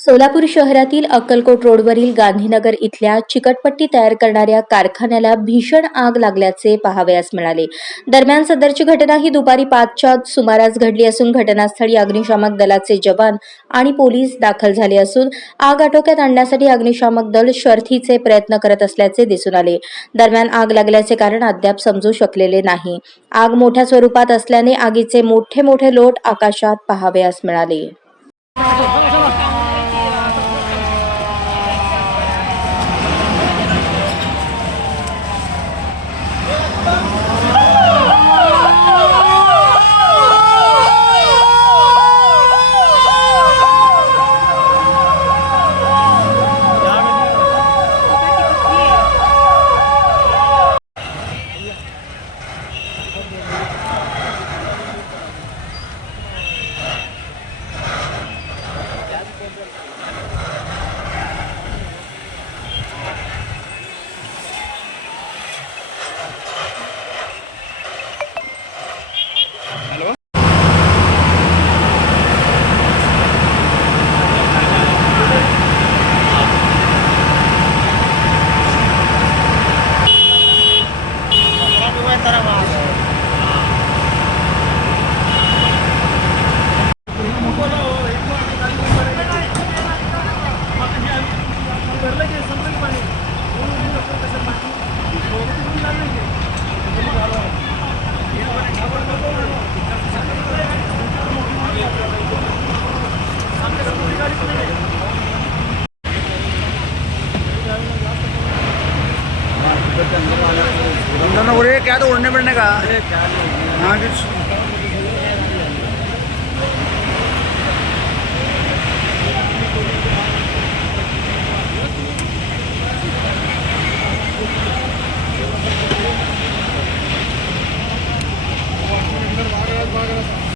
सोलापूर शहरातील अक्कलकोट रोडवरील गांधीनगर इथल्या चिकटपट्टी तयार करणाऱ्या कारखान्याला भीषण आग लागल्याचे पाहावयास मिळाले. दरम्यान सदरची घटना ही दुपारी पाचच्या सुमारास घडली असून घटनास्थळी अग्निशामक दलाचे जवान आणि पोलीस दाखल झाले असून आग आटोक्यात आणण्यासाठी अग्निशामक दल शर्थीचे प्रयत्न करत असल्याचे दिसून आले. दरम्यान आग लागल्याचे कारण अद्याप समजू शकलेले नाही. आग मोठ्या स्वरूपात असल्याने आगीचे मोठे मोठे लोट आकाशात पाहावयास मिळाले. పోతారా బాబు Thank you. अंदर उड़े क्या तो उड़ने पड़ने का? हाँ कुछ।